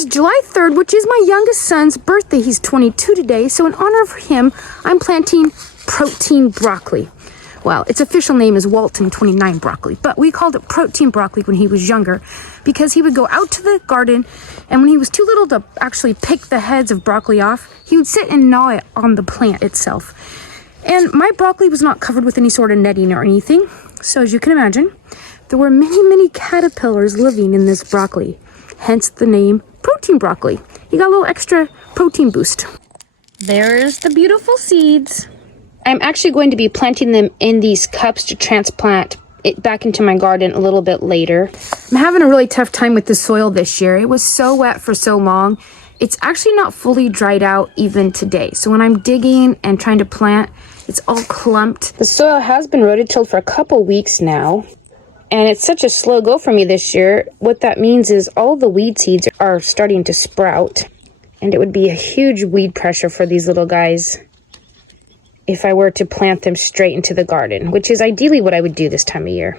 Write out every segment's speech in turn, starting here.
is July 3rd, which is my youngest son's birthday. He's 22 today, so in honor of him, I'm planting protein broccoli. Well, its official name is Waltham 29 broccoli, but we called it protein broccoli when he was younger because he would go out to the garden, and when he was too little to actually pick the heads of broccoli off, he would sit and gnaw it on the plant itself. And my broccoli was not covered with any sort of netting or anything, so as you can imagine, there were many caterpillars living in this broccoli, hence the name protein broccoli. You got a little extra protein boost. There's the beautiful seeds. I'm actually going to be planting them in these cups to transplant it back into my garden a little bit later. I'm having a really tough time with the soil this year. It was so wet for so long. It's actually not fully dried out even today. So when I'm digging and trying to plant, it's all clumped. The soil has been rototilled for a couple weeks now. And it's such a slow go for me this year. What that means is all the weed seeds are starting to sprout. And it would be a huge weed pressure for these little guys if I were to plant them straight into the garden, which is ideally what I would do this time of year.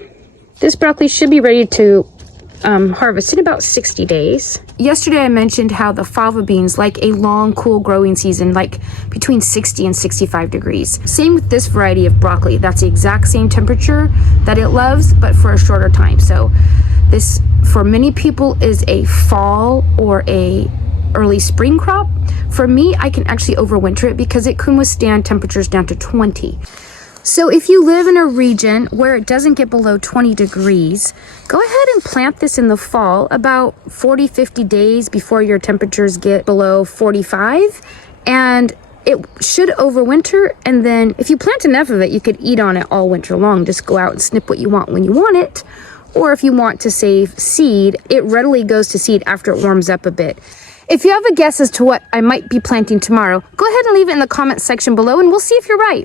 This broccoli should be ready to harvest in about 60 days. Yesterday I mentioned how the fava beans like a long, cool growing season, like between 60 and 65 degrees. Same with this variety of broccoli. That's the exact same temperature that it loves, but for a shorter time. So this, for many people, is a fall or a early spring crop. For me, I can actually overwinter it because it can withstand temperatures down to 20. So if you live in a region where it doesn't get below 20 degrees, go ahead and plant this in the fall, about 40-50 days before your temperatures get below 45, and it should overwinter. And then if you plant enough of it, you could eat on it all winter long. Just go out and snip what you want when you want it. Or if you want to save seed, it readily goes to seed after it warms up a bit. If you have a guess as to what I might be planting tomorrow, go ahead and leave it in the comment section below and we'll see if you're right.